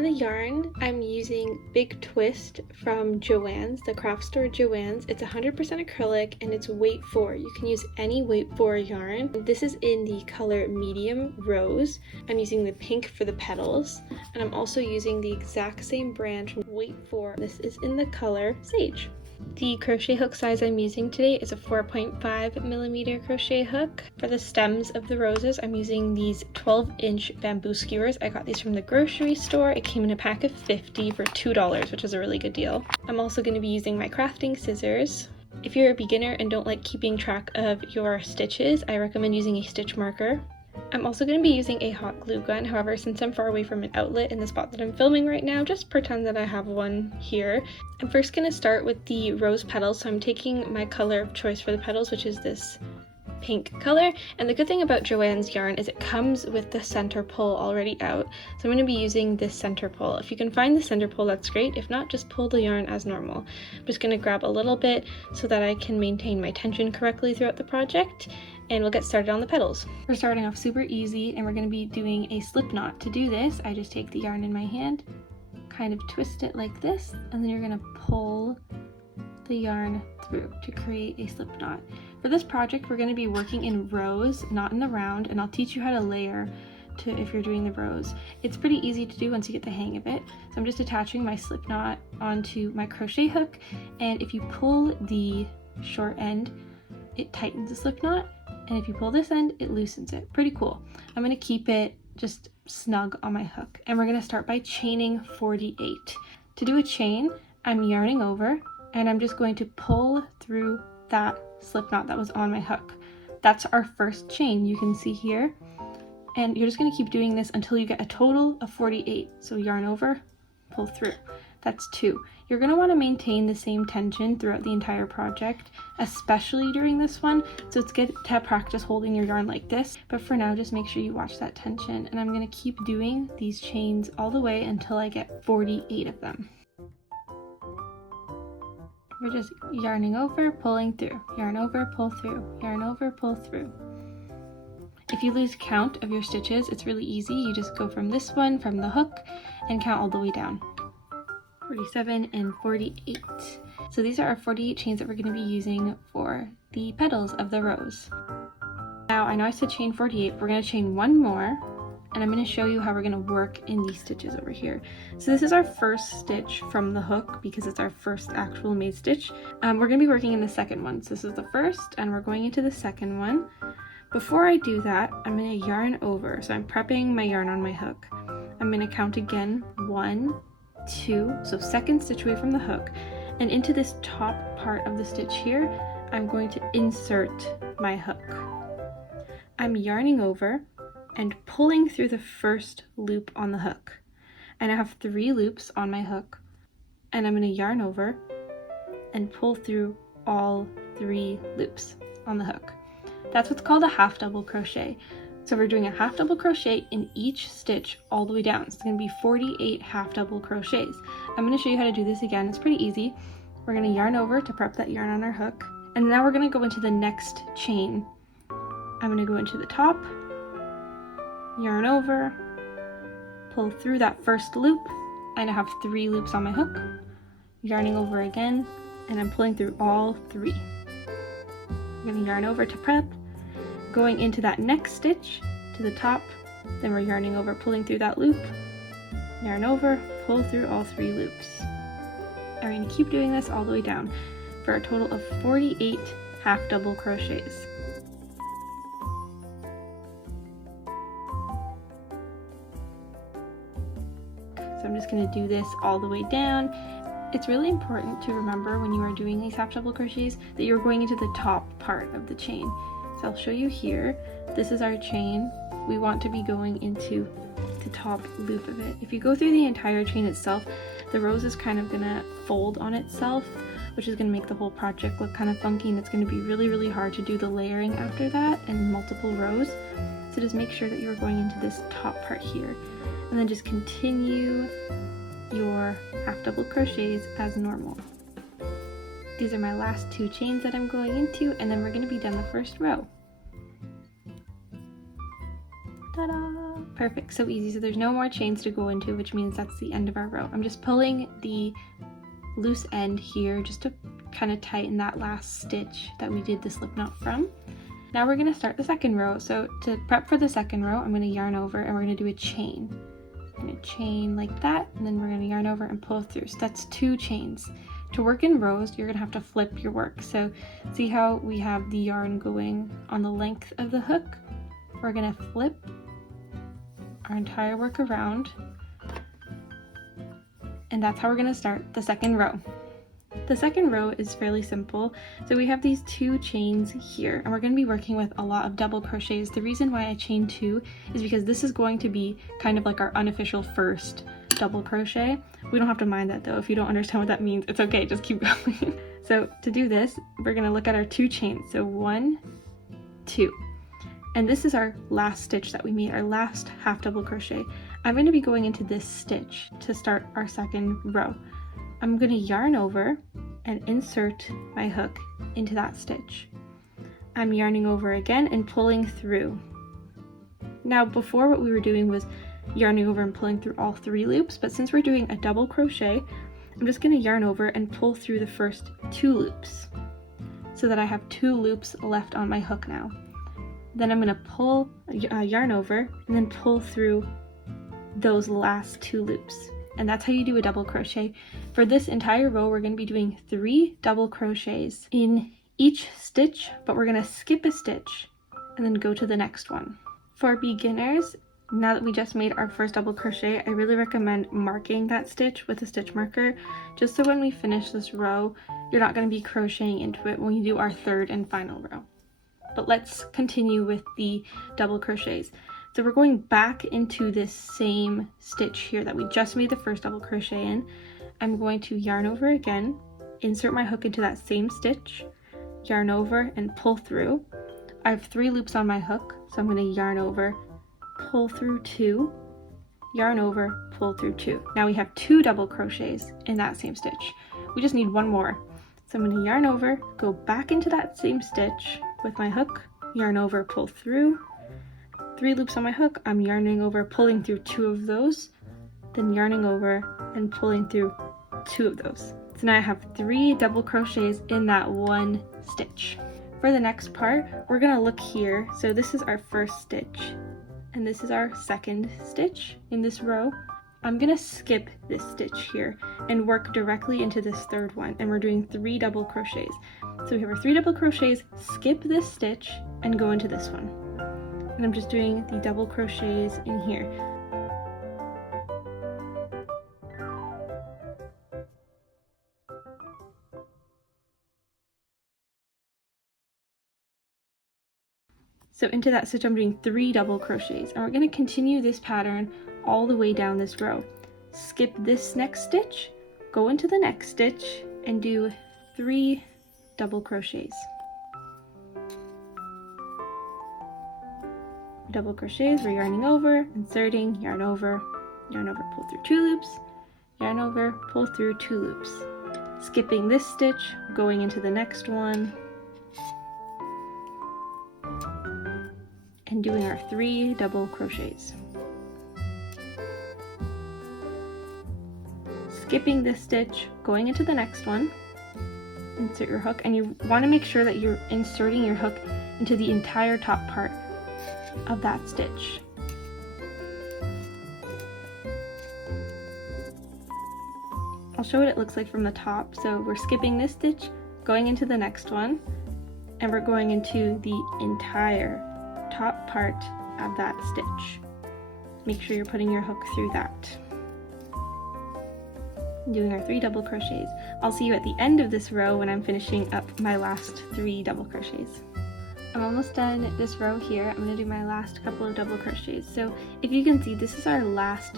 For the yarn, I'm using Big Twist from Joann's, the craft store Joann's. It's 100% acrylic and it's weight 4. You can use any weight 4 yarn. This is in the color medium rose. I'm using the pink for the petals, and I'm also using the exact same brand from weight 4. This is in the color sage. The crochet hook size I'm using today is a 4.5mm crochet hook. For the stems of the roses, I'm using these 12-inch bamboo skewers. I got these from the grocery store. It came in a pack of 50 for $2, which is a really good deal. I'm also going to be using my crafting scissors. If you're a beginner and don't like keeping track of your stitches, I recommend using a stitch marker. I'm also going to be using a hot glue gun. However, since I'm far away from an outlet in the spot that I'm filming right now, just pretend that I have one here. I'm first going to start with the rose petals. So I'm taking my color of choice for the petals, which is this pink color. And the good thing about Joann's yarn is it comes with the center pull already out. So I'm going to be using this center pull. If you can find the center pull, that's great. If not, just pull the yarn as normal. I'm just going to grab a little bit so that I can maintain my tension correctly throughout the project. And we'll get started on the petals. We're starting off super easy, and we're going to be doing a slip knot. To do this, I just take the yarn in my hand, kind of twist it like this, and then you're going to pull the yarn through to create a slip knot. For this project, we're going to be working in rows, not in the round, and I'll teach you how to layer if you're doing the rows. It's pretty easy to do once you get the hang of it. So I'm just attaching my slip knot onto my crochet hook, and if you pull the short end, it tightens the slip knot. And if you pull this end, it loosens it. Pretty cool. I'm going to keep it just snug on my hook. And we're going to start by chaining 48. To do a chain, I'm yarning over, and I'm just going to pull through that slip knot that was on my hook. That's our first chain, you can see here. And you're just going to keep doing this until you get a total of 48. So yarn over, pull through. That's 2. You're going to want to maintain the same tension throughout the entire project, especially during this one. So it's good to practice holding your yarn like this, but for now just make sure you watch that tension. And I'm going to keep doing these chains all the way until I get 48 of them. We're just yarning over, pulling through, yarn over, pull through, yarn over, pull through. If you lose count of your stitches, it's really easy. You just go from this one, from the hook, and count all the way down. 47 and 48. So these are our 48 chains that we're going to be using for the petals of the rose. Now I know I said chain 48, we're going to chain one more, and I'm going to show you how we're going to work in these stitches over here. So this is our first stitch from the hook because it's our first actual made stitch. We're going to be working in the second one. So this is the first, and we're going into the second one. Before I do that, I'm going to yarn over. So I'm prepping my yarn on my hook. I'm going to count again, 1, 2, so second stitch away from the hook, and into this top part of the stitch here, I'm going to insert my hook. I'm yarning over and pulling through the first loop on the hook, and I have 3 loops on my hook, and I'm going to yarn over and pull through all 3 loops on the hook. That's what's called a half double crochet. So we're doing a half double crochet in each stitch all the way down. So it's going to be 48 half double crochets. I'm going to show you how to do this again. It's pretty easy. We're going to yarn over to prep that yarn on our hook. And now we're going to go into the next chain. I'm going to go into the top, yarn over, pull through that first loop, and I have 3 loops on my hook. Yarning over again, and I'm pulling through all 3. I'm going to yarn over to prep. Going into that next stitch to the top, then we're yarning over, pulling through that loop, yarn over, pull through all 3 loops. And we're going to keep doing this all the way down for a total of 48 half double crochets. So I'm just going to do this all the way down. It's really important to remember when you are doing these half double crochets that you're going into the top part of the chain. So I'll show you here. This is our chain. We want to be going into the top loop of it. If you go through the entire chain itself, the rose is kind of gonna fold on itself, which is gonna make the whole project look kind of funky, and it's gonna be really, really hard to do the layering after that in multiple rows. So just make sure that you're going into this top part here, and then just continue your half double crochets as normal. These are my last 2 chains that I'm going into, and then we're going to be done the first row. Ta-da! Perfect, so easy. So there's no more chains to go into, which means that's the end of our row. I'm just pulling the loose end here just to kind of tighten that last stitch that we did the slip knot from. Now we're going to start the second row. So to prep for the second row, I'm going to yarn over and we're going to do a chain. I'm going to chain like that, and then we're going to yarn over and pull through. So that's 2 chains. To work in rows, you're going to have to flip your work. So see how we have the yarn going on the length of the hook? We're going to flip our entire work around, and that's how we're going to start the second row. The second row is fairly simple. So we have these 2 chains here, and we're going to be working with a lot of double crochets. The reason why I chained 2 is because this is going to be kind of like our unofficial first double crochet. We don't have to mind that though. If you don't understand what that means, it's okay, just keep going. So to do this, we're going to look at our 2 chains. So 1, 2. And this is our last stitch that we made, our last half double crochet. I'm going to be going into this stitch to start our second row. I'm going to yarn over and insert my hook into that stitch. I'm yarning over again and pulling through. Now before, what we were doing was yarning over and pulling through all 3 loops, but since we're doing a double crochet, I'm just going to yarn over and pull through the first 2 loops so that I have 2 loops left on my hook now. Then I'm going to pull, yarn over and then pull through those last 2 loops. And that's how you do a double crochet. For this entire row, we're going to be doing 3 double crochets in each stitch, but we're going to skip a stitch and then go to the next one. For beginners, now that we just made our first double crochet, I really recommend marking that stitch with a stitch marker, just so when we finish this row, you're not going to be crocheting into it when we do our third and final row. But let's continue with the double crochets. So we're going back into this same stitch here that we just made the first double crochet in. I'm going to yarn over again, insert my hook into that same stitch, yarn over and pull through. I have 3 loops on my hook, so I'm going to yarn over, pull through 2, yarn over, pull through 2. Now we have 2 double crochets in that same stitch. We just need 1 more. So I'm going to yarn over, go back into that same stitch with my hook, yarn over, pull through. 3 loops on my hook, I'm yarning over, pulling through 2 of those, then yarning over and pulling through 2 of those. So now I have 3 double crochets in that 1 stitch. For the next part, we're going to look here. So this is our first stitch, and this is our second stitch in this row. I'm going to skip this stitch here and work directly into this third one, and we're doing 3 double crochets. So we have our 3 double crochets, skip this stitch, and go into this one. And I'm just doing the double crochets in here. So into that stitch, I'm doing 3 double crochets, and we're going to continue this pattern all the way down this row. Skip this next stitch, go into the next stitch, and do 3 double crochets. Double crochets, we're yarning over, inserting, yarn over, pull through 2 loops, yarn over, pull through 2 loops. Skipping this stitch, going into the next one, and doing our 3 double crochets. Skipping this stitch, going into the next one, insert your hook, and you want to make sure that you're inserting your hook into the entire top part of that stitch. I'll show what it looks like from the top. So we're skipping this stitch, going into the next one, and we're going into the entire top part of that stitch. Make sure you're putting your hook through that. Doing our 3 double crochets. I'll see you at the end of this row when I'm finishing up my last 3 double crochets. I'm almost done this row here. I'm going to do my last couple of double crochets. So if you can see, this is our last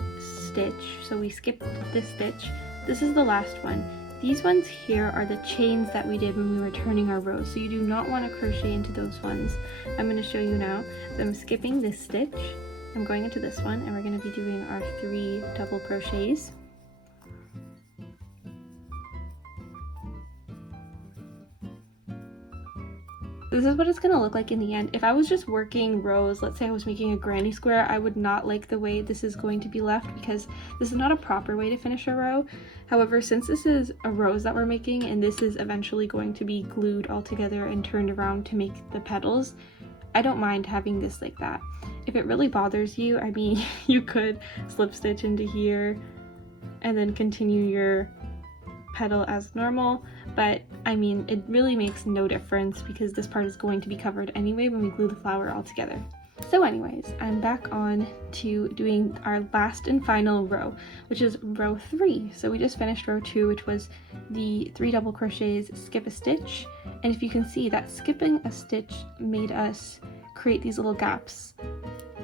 stitch. So we skipped this stitch. This is the last one. These ones here are the chains that we did when we were turning our rows. So you do not want to crochet into those ones. I'm going to show you now. So I'm skipping this stitch. I'm going into this one, and we're going to be doing our 3 double crochets. This is what it's gonna look like in the end. If I was just working rows, let's say I was making a granny square, I would not like the way this is going to be left because this is not a proper way to finish a row. However, since this is a rose that we're making and this is eventually going to be glued all together and turned around to make the petals, I don't mind having this like that. If it really bothers you, I mean, you could slip stitch into here and then continue your petal as normal, but I mean, it really makes no difference because this part is going to be covered anyway when we glue the flower all together. So anyways, I'm back on to doing our last and final row, which is row 3. So we just finished row 2, which was the 3 double crochets, skip a stitch, and if you can see that skipping a stitch made us create these little gaps,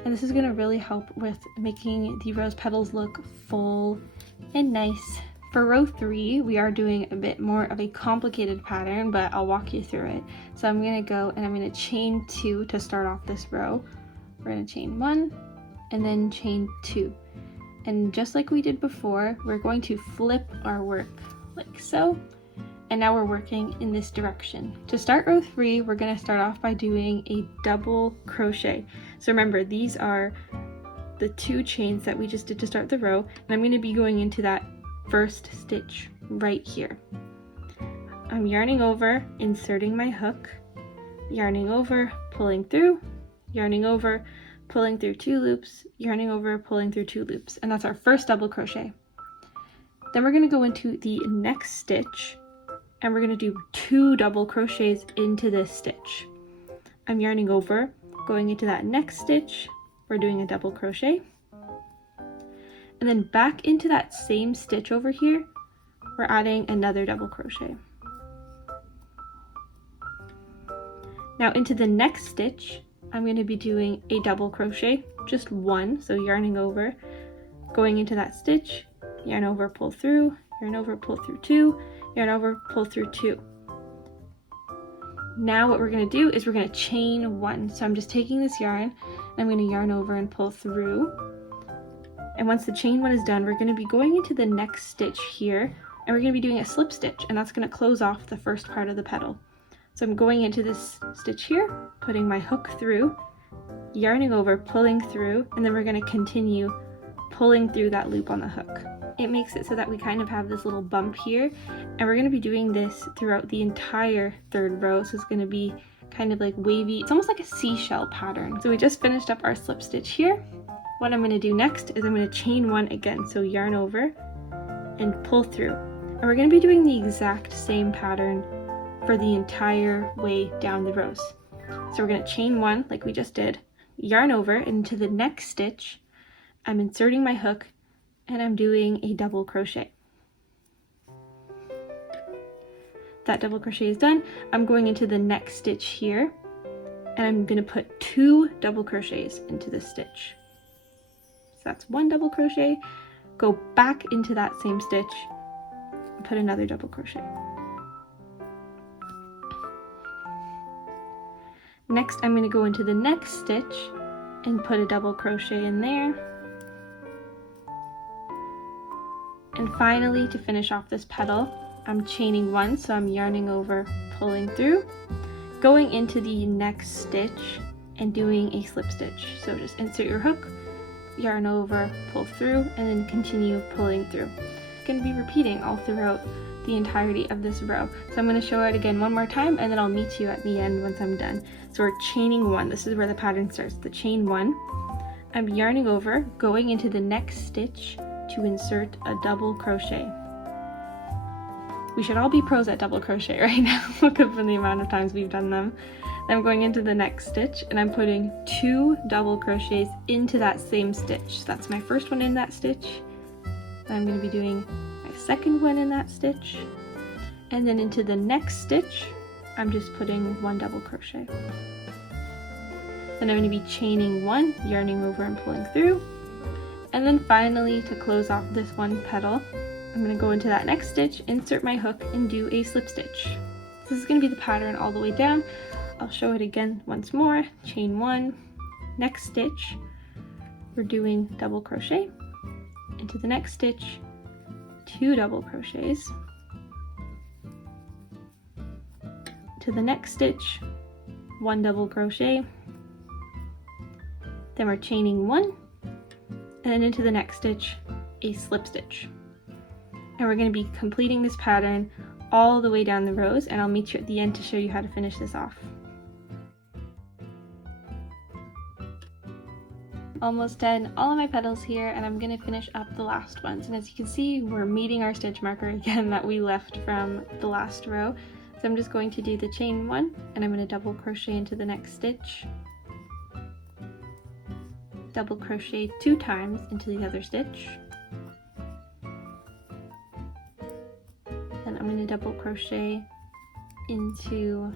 and this is going to really help with making the rose petals look full and nice. For row 3, we are doing a bit more of a complicated pattern, but I'll walk you through it. So I'm going to go and I'm going to chain 2 to start off this row. We're going to chain 1 and then chain 2. And just like we did before, we're going to flip our work like so. And now we're working in this direction. To start row 3, we're going to start off by doing a double crochet. So remember, these are the 2 chains that we just did to start the row, and I'm going to be going into that first stitch right here. I'm yarning over, inserting my hook, yarning over, pulling through, yarning over, pulling through 2 loops, yarning over, pulling through 2 loops, and that's our first double crochet. Then we're going to go into the next stitch and we're going to do 2 double crochets into this stitch. I'm yarning over, going into that next stitch, we're doing a double crochet, and then back into that same stitch over here, we're adding another double crochet. Now into the next stitch, I'm going to be doing a double crochet, just 1, so yarning over, going into that stitch, yarn over, pull through, yarn over, pull through 2, yarn over, pull through 2. Now what we're going to do is we're going to chain 1. So I'm just taking this yarn, and I'm going to yarn over and pull through. And once the chain 1 is done, we're going to be going into the next stitch here, and we're going to be doing a slip stitch, and that's going to close off the first part of the petal. So I'm going into this stitch here, putting my hook through, yarning over, pulling through, and then we're going to continue pulling through that loop on the hook. It makes it so that we kind of have this little bump here, and we're going to be doing this throughout the entire 3rd row, so it's going to be kind of like wavy. It's almost like a seashell pattern. So we just finished up our slip stitch here. What I'm going to do next is I'm going to chain 1 again, so yarn over and pull through. And we're going to be doing the exact same pattern for the entire way down the rows. So we're going to chain 1 like we just did, yarn over into the next stitch, I'm inserting my hook, and I'm doing a double crochet. That double crochet is done. I'm going into the next stitch here, and I'm going to put 2 double crochets into this stitch. So that's 1 double crochet, go back into that same stitch, and put another double crochet. Next, I'm going to go into the next stitch and put a double crochet in there. And finally, to finish off this petal, I'm chaining 1, so I'm yarning over, pulling through, going into the next stitch and doing a slip stitch. So just insert your hook, yarn over, pull through, and then continue pulling through. It's going to be repeating all throughout the entirety of this row. So I'm going to show it again one more time, and then I'll meet you at the end once I'm done. So we're chaining 1. This is where the pattern starts, the chain 1. I'm yarning over, going into the next stitch to insert a double crochet. We should all be pros at double crochet right now given the amount of times we've done them. Then I'm going into the next stitch and I'm putting 2 double crochets into that same stitch. So that's my first one in that stitch. Then I'm going to be doing my second one in that stitch, and then into the next stitch I'm just putting 1 double crochet. Then I'm going to be chaining 1, yarning over and pulling through. And then finally, to close off this one petal, I'm going to go into that next stitch, insert my hook, and do a slip stitch. This is going to be the pattern all the way down. I'll show it again once more. Chain 1, next stitch, we're doing double crochet, into the next stitch, 2 double crochets, to the next stitch, 1 double crochet, then we're chaining 1, and then into the next stitch a slip stitch. And we're going to be completing this pattern all the way down the rows, and I'll meet you at the end to show you how to finish this off. Almost done all of my petals here, and I'm going to finish up the last ones. And as you can see, we're meeting our stitch marker again that we left from the last row. So I'm just going to do the chain 1, and I'm going to double crochet into the next stitch, double crochet 2 times into the other stitch, then I'm going to double crochet into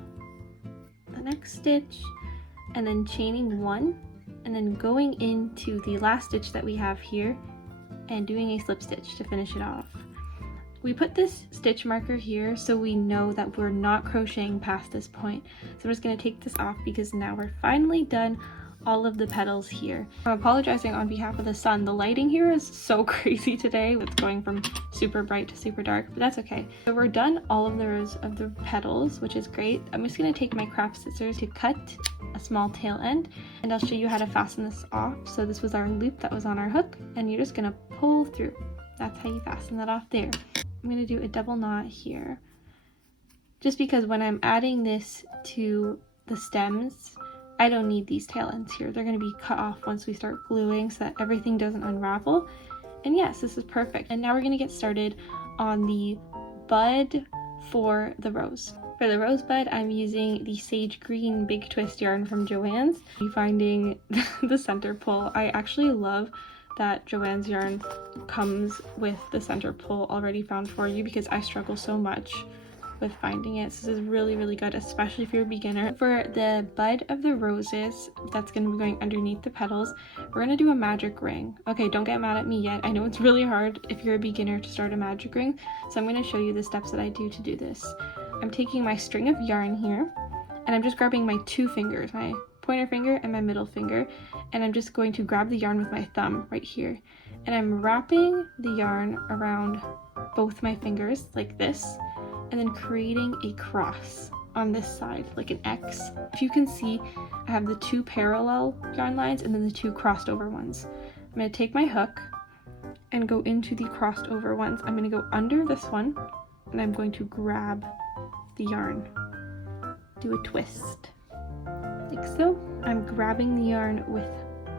the next stitch, and then chaining 1, and then going into the last stitch that we have here and doing a slip stitch to finish it off. We put this stitch marker here so we know that we're not crocheting past this point. So I'm just going to take this off because now we're finally done all of the petals here. I'm apologizing on behalf of the sun. The lighting here is so crazy today. It's going from super bright to super dark, but that's okay. So we're done all of the rows of the petals, which is great. I'm just going to take my craft scissors to cut a small tail end, and I'll show you how to fasten this off. So this was our loop that was on our hook, and you're just going to pull through. That's how you fasten that off there. I'm going to do a double knot here, just because when I'm adding this to the stems, I don't need these tail ends here. They're going to be cut off once we start gluing so that everything doesn't unravel. And yes, this is perfect. And now we're going to get started on the bud for the rose. For the rosebud, I'm using the sage green big twist yarn from Joann's. Finding the center pull, I actually love that Joann's yarn comes with the center pull already found for you because I struggle so much with finding it. So this is really, really good, especially if you're a beginner. For the bud of the roses, that's going to be going underneath the petals, we're going to do a magic ring. Okay, don't get mad at me yet. I know it's really hard if you're a beginner to start a magic ring, so I'm going to show you the steps that I do to do this. I'm taking my string of yarn here, and I'm just grabbing my 2 fingers, my pointer finger and my middle finger, and I'm just going to grab the yarn with my thumb right here, and I'm wrapping the yarn around both my fingers like this, and then creating a cross on this side, like an X. If you can see, I have the 2 parallel yarn lines and then the 2 crossed over ones. I'm going to take my hook and go into the crossed over ones. I'm going to go under this one, and I'm going to grab the yarn, do a twist, like so. I'm grabbing the yarn with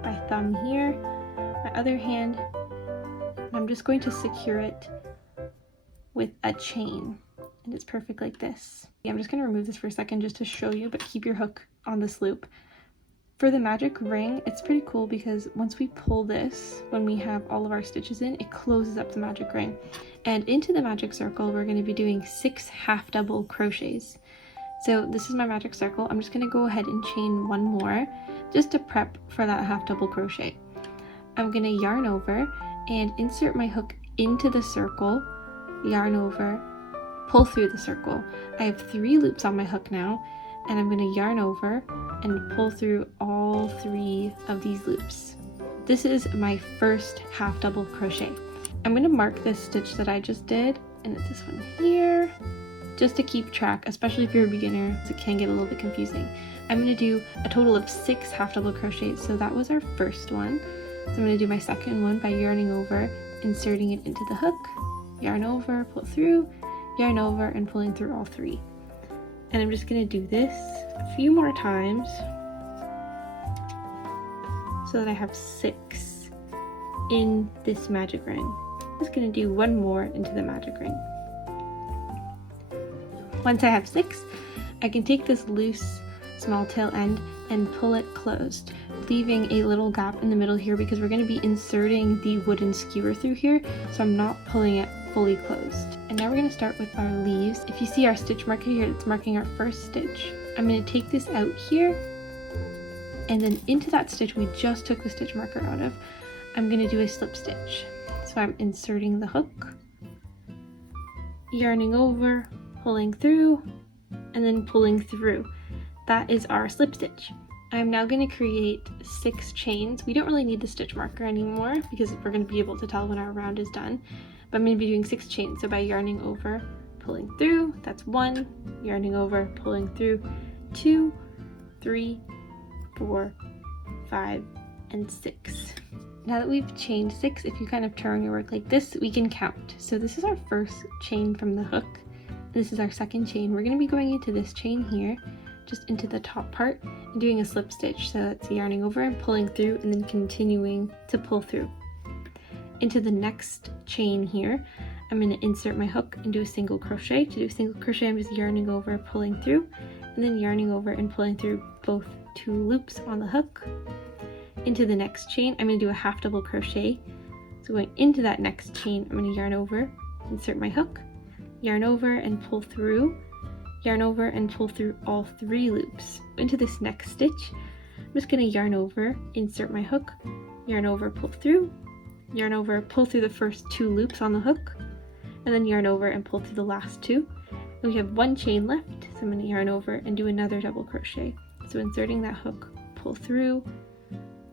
my thumb here, my other hand, and I'm just going to secure it with a chain. And it's perfect like this. I'm just going to remove this for a second just to show you, but keep your hook on this loop. For the magic ring, it's pretty cool because once we pull this, when we have all of our stitches in, it closes up the magic ring. And into the magic circle, we're going to be doing 6 half double crochets. So this is my magic circle. I'm just going to go ahead and chain 1 more just to prep for that half double crochet. I'm going to yarn over and insert my hook into the circle, yarn over, pull through the circle. I have 3 loops on my hook now, and I'm going to yarn over and pull through all 3 of these loops. This is my first half double crochet. I'm going to mark this stitch that I just did, and it's this one here, just to keep track, especially if you're a beginner, so it can get a little bit confusing. I'm going to do a total of 6 half double crochets, so that was our first one. So I'm going to do my second one by yarning over, inserting it into the hook, yarn over, pull through, yarn over, and pulling through all 3. And I'm just going to do this a few more times so that I have 6 in this magic ring. I'm just going to do 1 more into the magic ring. Once I have 6, I can take this loose small tail end and pull it closed, leaving a little gap in the middle here because we're going to be inserting the wooden skewer through here, so I'm not pulling it fully closed. And now we're going to start with our leaves. If you see our stitch marker here, it's marking our first stitch. I'm going to take this out here, and then into that stitch we just took the stitch marker out of, I'm going to do a slip stitch. So I'm inserting the hook, yarning over, pulling through, and then pulling through. That is our slip stitch. I'm now going to create 6 chains. We don't really need the stitch marker anymore because we're going to be able to tell when our round is done. But I'm going to be doing 6 chains. So by yarning over, pulling through, that's 1, yarning over, pulling through, 2, 3, 4, 5, and 6. Now that we've chained 6, if you kind of turn your work like this, we can count. So this is our first chain from the hook. This is our second chain. We're going to be going into this chain here, just into the top part, and doing a slip stitch. So that's yarning over and pulling through, and then continuing to pull through. Into the next chain here, I'm going to insert my hook and do a single crochet. To do a single crochet, I'm just yarning over, pulling through, and then yarning over and pulling through both 2 loops on the hook. Into the next chain, I'm going to do a half double crochet. So going into that next chain, I'm going to yarn over, insert my hook, yarn over and pull through, yarn over and pull through all 3 loops. Into this next stitch, I'm just going to yarn over, insert my hook, yarn over, pull through, yarn over, pull through the first 2 loops on the hook, and then yarn over and pull through the last 2. And we have 1 chain left, so I'm going to yarn over and do another double crochet. So inserting that hook, pull through,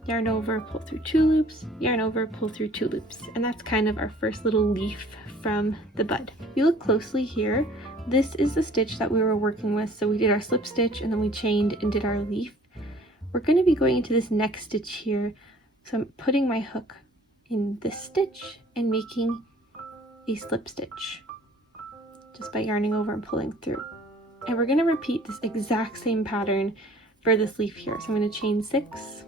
yarn over, pull through 2 loops, yarn over, pull through 2 loops. And that's kind of our first little leaf from the bud. If you look closely here, this is the stitch that we were working with. So we did our slip stitch and then we chained and did our leaf. We're going to be going into this next stitch here. So I'm putting my hook in this stitch and making a slip stitch just by yarning over and pulling through. And we're going to repeat this exact same pattern for this leaf here. So I'm going to chain 6,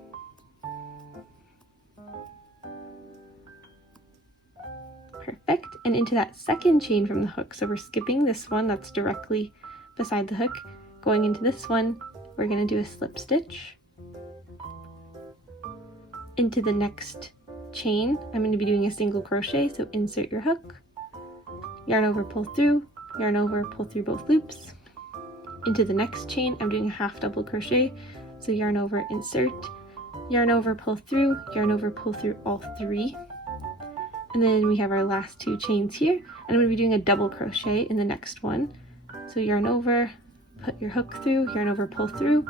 perfect, and into that second chain from the hook. So we're skipping this one that's directly beside the hook, going into this one, we're going to do a slip stitch. Into the next chain, I'm going to be doing a single crochet, so insert your hook, yarn over, pull through, yarn over, pull through both loops. Into the next chain, I'm doing a half double crochet, so yarn over, insert, yarn over, pull through, yarn over, pull through all 3. And then we have our last 2 chains here, and I'm going to be doing a double crochet in the next one. So yarn over, put your hook through, yarn over, pull through,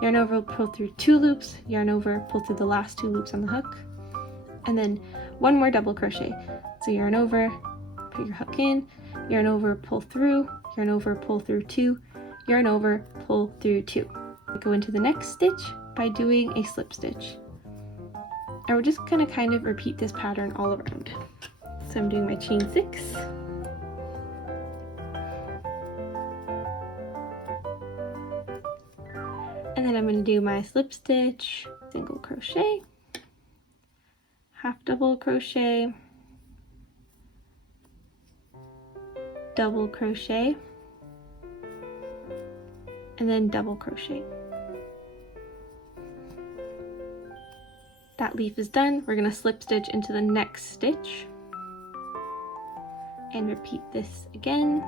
yarn over, pull through 2 loops, yarn over, pull through the last 2 loops on the hook, and then 1 more double crochet. So yarn over, put your hook in, yarn over, pull through, yarn over, pull through 2, yarn over, pull through 2. Go into the next stitch by doing a slip stitch. And we're just gonna kind of repeat this pattern all around. So I'm doing my chain 6. And then I'm gonna do my slip stitch, single crochet, half double crochet, double crochet, and then double crochet. That leaf is done. We're going to slip stitch into the next stitch and repeat this again.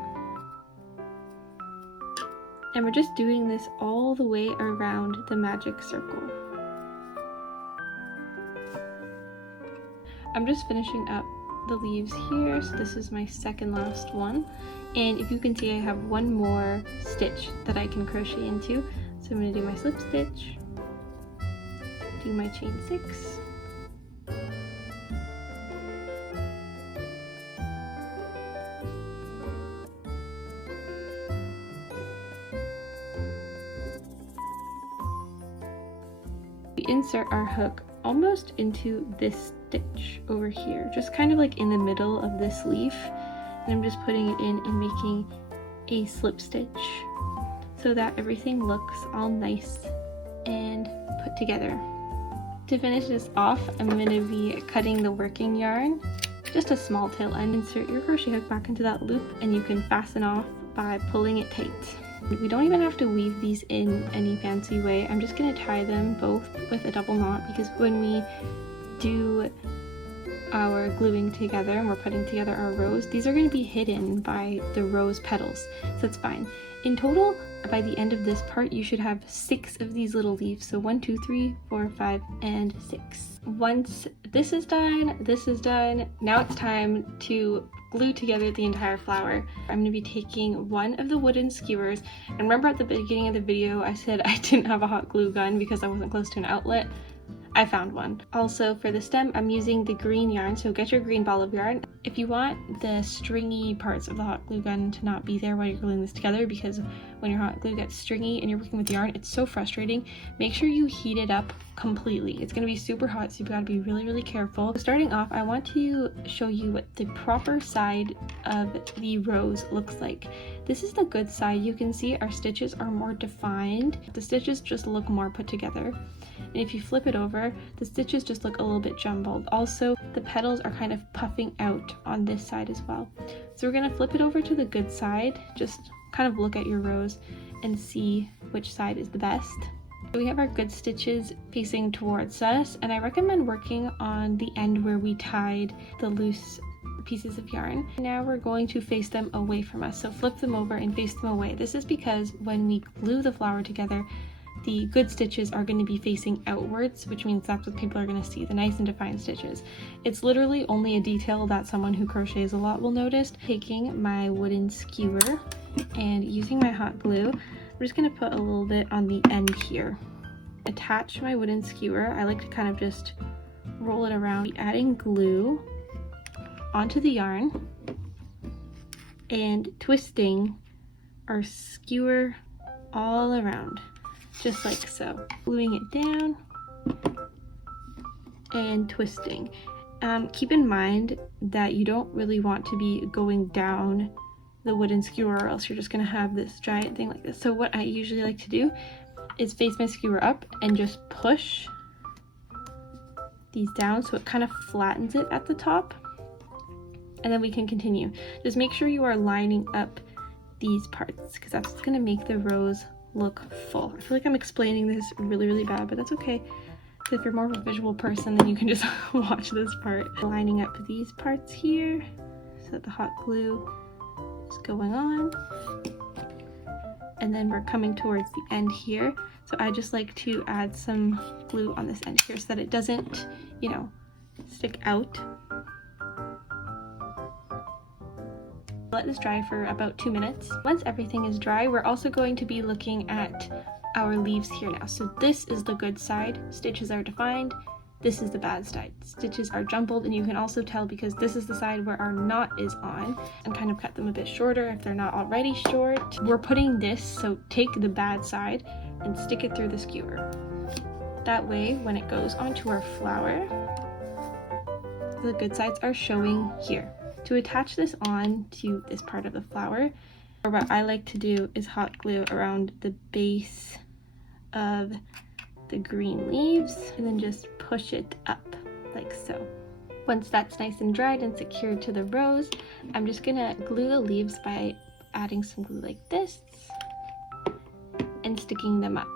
And we're just doing this all the way around the magic circle. I'm just finishing up the leaves here, so this is my second last one. And if you can see, I have 1 more stitch that I can crochet into. So I'm going to do my slip stitch, do my chain 6, we insert our hook almost into this stitch over here, just kind of like in the middle of this leaf, and I'm just putting it in and making a slip stitch so that everything looks all nice and put together. To finish this off, I'm going to be cutting the working yarn, just a small tail end. Insert your crochet hook back into that loop and you can fasten off by pulling it tight. We don't even have to weave these in any fancy way. I'm just going to tie them both with a double knot, because when we do our gluing together and we're putting together our rose, these are going to be hidden by the rose petals, so that's fine. In total, by the end of this part, you should have 6 of these little leaves. So 1, 2, 3, 4, 5, and 6. Once this is done, now it's time to glue together the entire flower. I'm going to be taking one of the wooden skewers, and remember at the beginning of the video I said I didn't have a hot glue gun because I wasn't close to an outlet. I found one. Also for the stem, I'm using the green yarn, so get your green ball of yarn. If you want the stringy parts of the hot glue gun to not be there while you're gluing this together, because when your hot glue gets stringy and you're working with yarn. It's so frustrating. Make sure you heat it up completely. It's going to be super hot, so you've got to be really, really careful. Starting off, I want to show you what the proper side of the rose looks like. This is the good side. You can see our stitches are more defined. The stitches just look more put together. And if you flip it over, the stitches just look a little bit jumbled. Also, the petals are kind of puffing out on this side as well. So we're going to flip it over to the good side. Just kind of look at your rose and see which side is the best. So we have our good stitches facing towards us, and I recommend working on the end where we tied the loose pieces of yarn. Now we're going to face them away from us. So flip them over and face them away. This is because when we glue the flower together, the good stitches are going to be facing outwards, which means that's what people are going to see, the nice and defined stitches. It's literally only a detail that someone who crochets a lot will notice. Taking my wooden skewer and using my hot glue, I'm just going to put a little bit on the end here. Attach my wooden skewer. I like to kind of just roll it around, adding glue onto the yarn and twisting our skewer all around. Just like so. Gluing it down and twisting. Keep in mind that you don't really want to be going down the wooden skewer, or else you're just going to have this giant thing like this. So what I usually like to do is face my skewer up and just push these down so it kind of flattens it at the top. And then we can continue. Just make sure you are lining up these parts, because that's what's going to make the rose look full. I feel like I'm explaining this really, really bad, but that's okay. If you're more of a visual person, then you can just watch this part. Lining up these parts here so that the hot glue is going on. And then we're coming towards the end here. So I just like to add some glue on this end here so that it doesn't, you know, stick out. Let this dry for about 2 minutes. Once everything is dry, we're also going to be looking at our leaves here now. So this is the good side, stitches are defined. This is the bad side, stitches are jumbled, and you can also tell because this is the side where our knot is on, and kind of cut them a bit shorter if they're not already short. We're putting this, so take the bad side and stick it through the skewer. That way, when it goes onto our flower, the good sides are showing here. To attach this on to this part of the flower, or what I like to do is hot glue around the base of the green leaves and then just push it up like so. Once that's nice and dried and secured to the rose, I'm just gonna glue the leaves by adding some glue like this and sticking them up.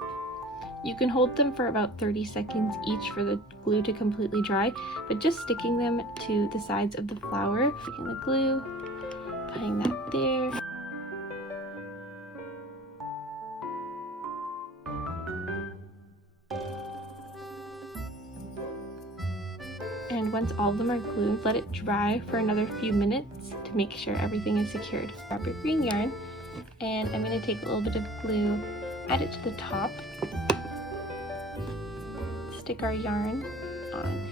You can hold them for about 30 seconds each for the glue to completely dry, but just sticking them to the sides of the flower, taking the glue, putting that there. And once all of them are glued, let it dry for another few minutes to make sure everything is secured. Grab your green yarn, and I'm going to take a little bit of glue, add it to the top, stick our yarn on.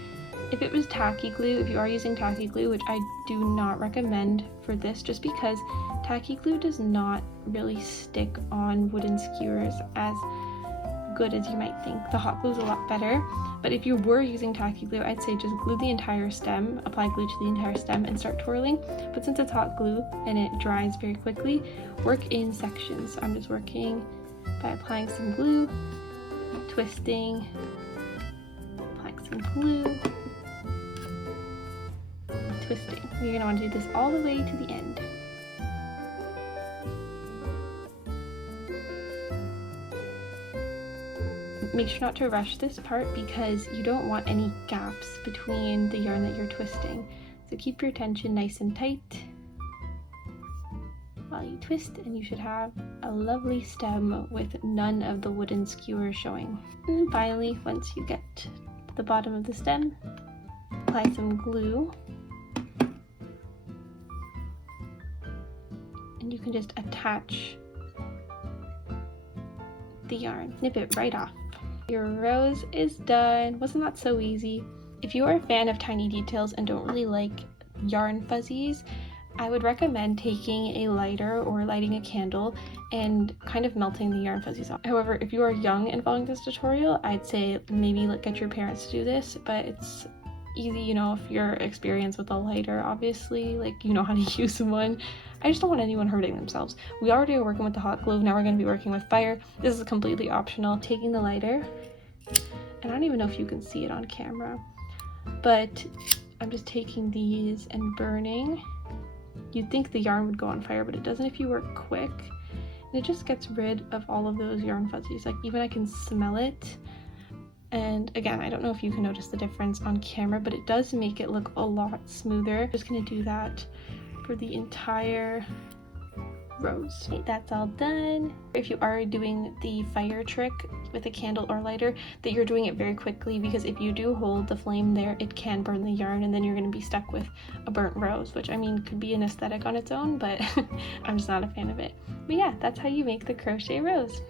If it was tacky glue, if you are using tacky glue, which I do not recommend for this, just because tacky glue does not really stick on wooden skewers as good as you might think. The hot glue is a lot better, but if you were using tacky glue, I'd say just glue the entire stem, apply glue to the entire stem and start twirling. But since it's hot glue and it dries very quickly, work in sections. So I'm just working by applying some glue, twisting, applying some glue, twisting. You're going to want to do this all the way to the end. Make sure not to rush this part because you don't want any gaps between the yarn that you're twisting. So keep your tension nice and tight while you twist, and you should have a lovely stem with none of the wooden skewer showing. And then finally, once you get to the bottom of the stem, apply some glue. And you can just attach the yarn, snip it right off. Your rose is done. Wasn't that so easy? If you are a fan of tiny details and don't really like yarn fuzzies, I would recommend taking a lighter or lighting a candle and kind of melting the yarn fuzzies off. However, if you are young and following this tutorial, I'd say maybe get your parents to do this, but it's easy, you know, if you're experienced with a lighter, obviously, like, you know how to use one. I just don't want anyone hurting themselves. We already are working with the hot glue, now we're going to be working with fire. This is completely optional. Taking the lighter, and I don't even know if you can see it on camera, but I'm just taking these and burning. You'd think the yarn would go on fire, but it doesn't if you work quick. And it just gets rid of all of those yarn fuzzies. Like, even I can smell it. And again, I don't know if you can notice the difference on camera, but it does make it look a lot smoother. Just gonna do that for the entire rose. Okay, that's all done. If you are doing the fire trick with a candle or lighter, that you're doing it very quickly, because if you do hold the flame there, it can burn the yarn and then you're going to be stuck with a burnt rose, which, I mean, could be an aesthetic on its own, but I'm just not a fan of it. But yeah, that's how you make the crochet rose.